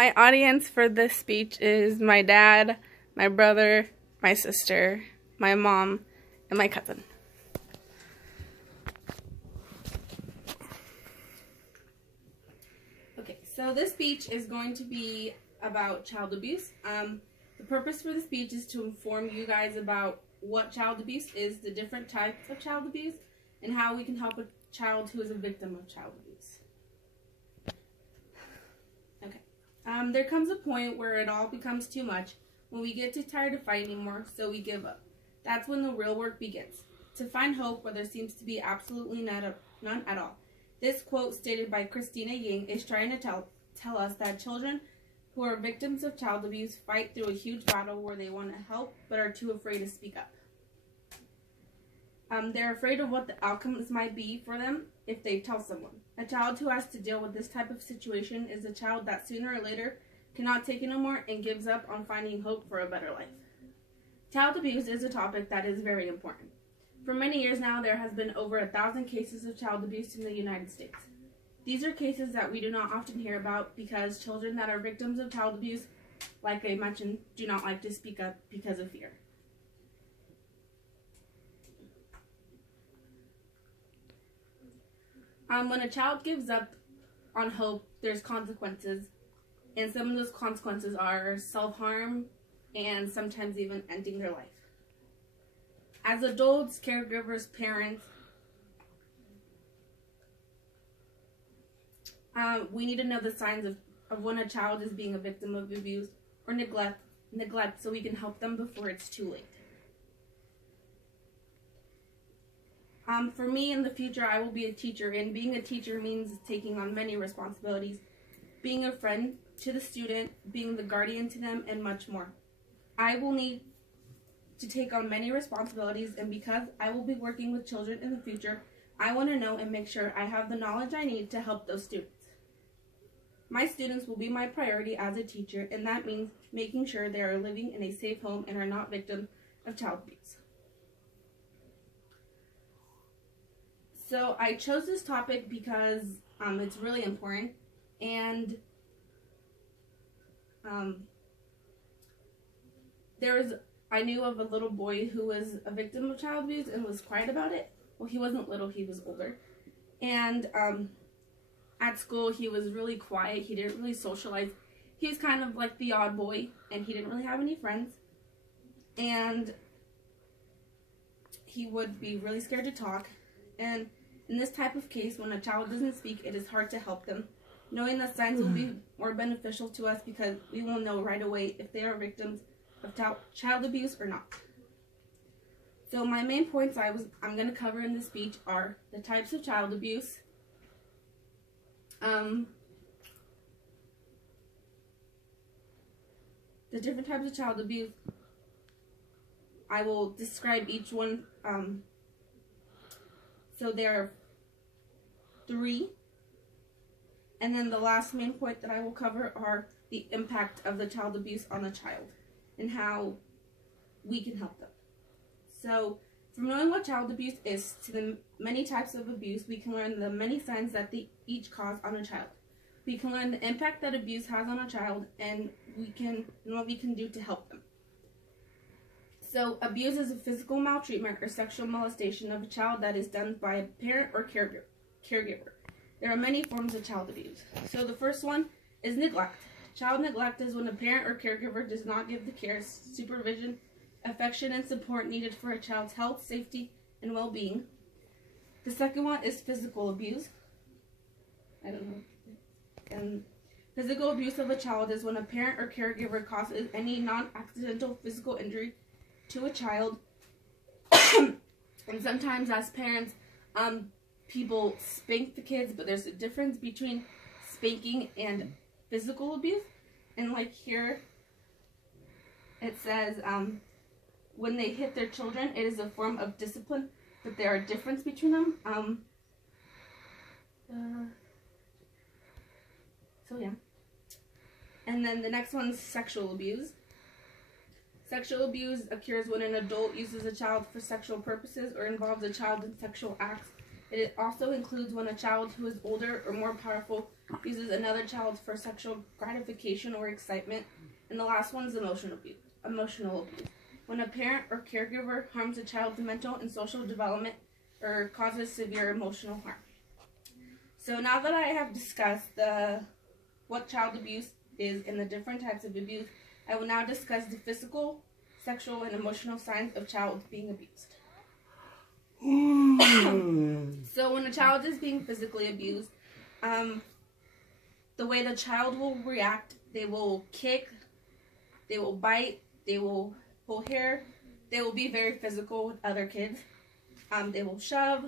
My audience for this speech is my dad, my brother, my sister, my mom, and my cousin. Okay, so this speech is going to be about child abuse. The purpose for the speech is to inform you guys about what child abuse is, the different types of child abuse, and how we can help a child who is a victim of child abuse. Okay, there comes a point where it all becomes too much, when we get too tired of fighting anymore, so we give up. That's when the real work begins, to find hope where there seems to be absolutely none at all. This quote, stated by Christina Yang, is trying to tell us that children who are victims of child abuse fight through a huge battle where they want to help but are too afraid to speak up. They're afraid of what the outcomes might be for them if they tell someone. A child who has to deal with this type of situation is a child that sooner or later cannot take it no more and gives up on finding hope for a better life. Child abuse is a topic that is very important. For many years now, there has been over 1,000 cases of child abuse in the United States. These are cases that we do not often hear about because children that are victims of child abuse, like I mentioned, do not like to speak up because of fear. When a child gives up on hope, there's consequences, and some of those consequences are self-harm and sometimes even ending their life. As adults, caregivers, parents, we need to know the signs of when a child is being a victim of abuse or neglect so we can help them before it's too late. For me, in the future, I will be a teacher, and being a teacher means taking on many responsibilities, being a friend to the student, being the guardian to them, and much more. I will need to take on many responsibilities, and because I will be working with children in the future, I want to know and make sure I have the knowledge I need to help those students. My students will be my priority as a teacher, and that means making sure they are living in a safe home and are not victims of child abuse. So I chose this topic because it's really important, and I knew of a little boy who was a victim of child abuse and was quiet about it. Well, he wasn't little, he was older. And at school, he was really quiet. He didn't really socialize. He was kind of like the odd boy, and he didn't really have any friends. And he would be really scared to talk. And in this type of case, when a child doesn't speak, it is hard to help them. Knowing the signs will be more beneficial to us because we will know right away if they are victims of child abuse or not. So my main points I'm going to cover in this speech are the types of child abuse, the different types of child abuse. I will describe each one. So there are 3. And then the last main point that I will cover are the impact of the child abuse on the child and how we can help them. So, from knowing what child abuse is to the many types of abuse, we can learn the many signs that they each cause on a child. We can learn the impact that abuse has on a child and what we can do to help them. So, abuse is a physical maltreatment or sexual molestation of a child that is done by a parent or caregiver. There are many forms of child abuse. So, the first one is neglect. Child neglect is when a parent or caregiver does not give the care, supervision, affection, and support needed for a child's health, safety, and well-being. The second one is physical abuse. Physical abuse of a child is when a parent or caregiver causes any non-accidental physical injury to a child. And sometimes as parents, people spank the kids, but there's a difference between spanking and physical abuse. And like here, it says, when they hit their children, it is a form of discipline, but there are a difference between them. So yeah. And then the next one's sexual abuse. Sexual abuse occurs when an adult uses a child for sexual purposes or involves a child in sexual acts. It also includes when a child who is older or more powerful uses another child for sexual gratification or excitement. And the last one is emotional abuse. When a parent or caregiver harms a child's mental and social development or causes severe emotional harm. So now that I have discussed what child abuse is and the different types of abuse, I will now discuss the physical, sexual, and emotional signs of child being abused. So when a child is being physically abused, the way the child will react, they will kick, they will bite, they will pull hair, they will be very physical with other kids. They will shove,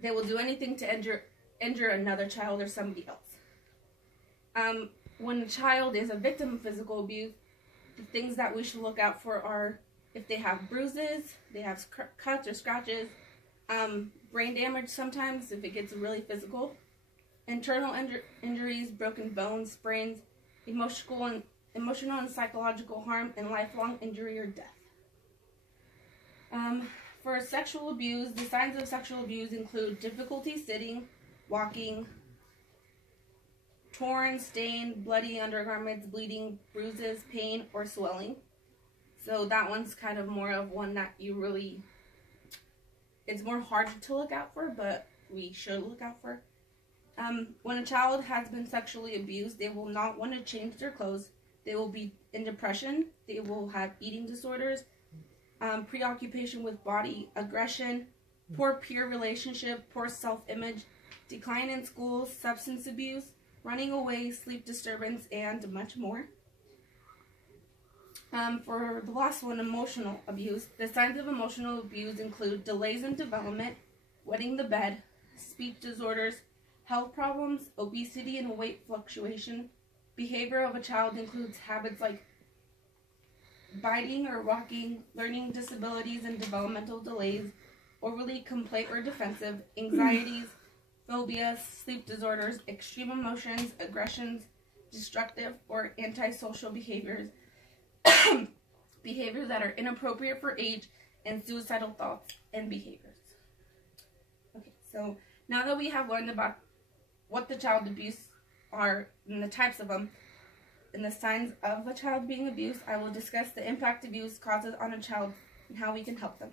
they will do anything to injure another child or somebody else. When a child is a victim of physical abuse, the things that we should look out for are if they have bruises, they have cuts or scratches, brain damage sometimes if it gets really physical, internal injuries, broken bones, sprains, emotional and psychological harm, and lifelong injury or death. For sexual abuse, the signs of sexual abuse include difficulty sitting, walking, torn, stained, bloody undergarments, bleeding, bruises, pain, or swelling. So that one's kind of more of one that it's more hard to look out for, but we should look out for. When a child has been sexually abused, they will not want to change their clothes. They will be in depression. They will have eating disorders, preoccupation with body, aggression, poor peer relationship, poor self-image, decline in school, substance abuse, running away, sleep disturbance, and much more. For the last one, emotional abuse. The signs of emotional abuse include delays in development, wetting the bed, speech disorders, health problems, obesity and weight fluctuation. Behavior of a child includes habits like biting or rocking, learning disabilities and developmental delays, overly complaint or defensive, anxieties, phobias, sleep disorders, extreme emotions, aggressions, destructive or antisocial behaviors, behaviors that are inappropriate for age, and suicidal thoughts and behaviors. Okay, so now that we have learned about what the child abuse are and the types of them and the signs of a child being abused, I will discuss the impact abuse causes on a child and how we can help them.